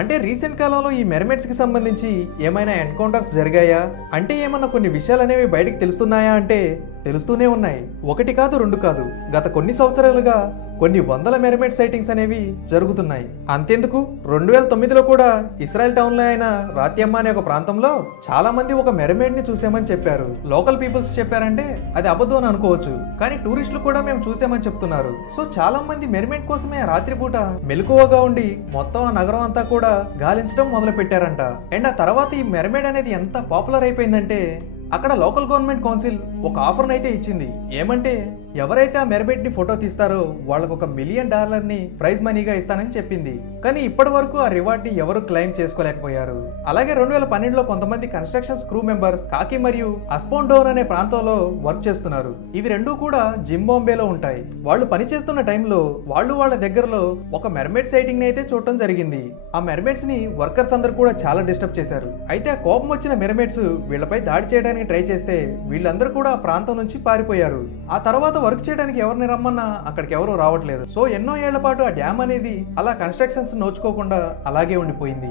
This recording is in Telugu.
అంటే రీసెంట్ కాలంలో ఈ మెర్మెడ్స్ కి సంబంధించి ఏమైనా ఎన్కౌంటర్స్ జరిగాయా, అంటే ఏమన్నా కొన్ని విషయాలు అనేవి బయటికి తెలుస్తున్నాయా అంటే తెలుస్తూనే ఉన్నాయి. ఒకటి కాదు రెండు కాదు, గత కొన్ని సంవత్సరాలుగా కొన్ని వందల మెర్మెడ్ సైటింగ్స్ అనేవి జరుగుతున్నాయి. అంతెందుకు 2009లో కూడా ఇస్రాయల్ టౌన్ లో అయిన రాత్యమ్మ అనే ఒక ప్రాంతంలో చాలా మంది ఒక మెర్మెడ్ ని చూసామని చెప్పారు. లోకల్ పీపుల్స్ చెప్పారంటే అది అబద్ధం అని అనుకోవచ్చు, కానీ టూరిస్టులు కూడా మేము చూసామని చెప్తున్నారు. సో చాలా మంది మెర్మెడ్ కోసమే రాత్రిపూట మెలకువగా ఉండి మొత్తం ఆ నగరం అంతా కూడా గాలించడం మొదలు పెట్టారంట. అండ్ ఆ తర్వాత ఈ మెర్మెడ్ అనేది ఎంత పాపులర్ అయిపోయిందంటే అక్కడ లోకల్ గవర్నమెంట్ కౌన్సిల్ ఒక ఆఫర్ని అయితే ఇచ్చింది. ఏమంటే ఎవరైతే ఆ మెర్మెడ్ ని ఫోటో తీస్తారో వాళ్ళకు $1 మిలియన్ ని ప్రైజ్ మనీగా ఇస్తానని చెప్పింది. కానీ ఇప్పటి వరకు ఆ రివార్డ్ ని ఎవరు క్లెయిమ్ చేసుకోలేకపోయారు. అలాగే 2012లో కొంతమంది కన్స్ట్రక్షన్స్ క్రూ మెంబర్స్ కాకి మరియు అస్పోండోర్ అనే ప్రాంతంలో వర్క్ చేస్తున్నారు. ఇవి రెండూ కూడా జింబాంబేలో ఉంటాయి. వాళ్ళు పనిచేస్తున్న టైంలో వాళ్ళు వాళ్ళ దగ్గరలో ఒక మెర్మెడ్ సైటింగ్ ని అయితే చూడటం జరిగింది. ఆ మెర్మెడ్స్ ని వర్కర్స్ అందరు కూడా చాలా డిస్టర్బ్ చేశారు. అయితే ఆ కోపం వచ్చిన మెర్మెడ్స్ వీళ్ళపై దాడి చేయడానికి ట్రై చేస్తే వీళ్ళందరూ కూడా ఆ ప్రాంతం నుంచి పారిపోయారు. ఆ తర్వాత వర్క్ చేయడానికి ఎవరిని రమ్మన్నా అక్కడికి ఎవరు రావట్లేదు. సో ఎన్నో ఏళ్ల పాటు ఆ డ్యామ్ అనేది అలా కన్స్ట్రక్షన్స్ నోచుకోకుండా అలాగే ఉండిపోయింది.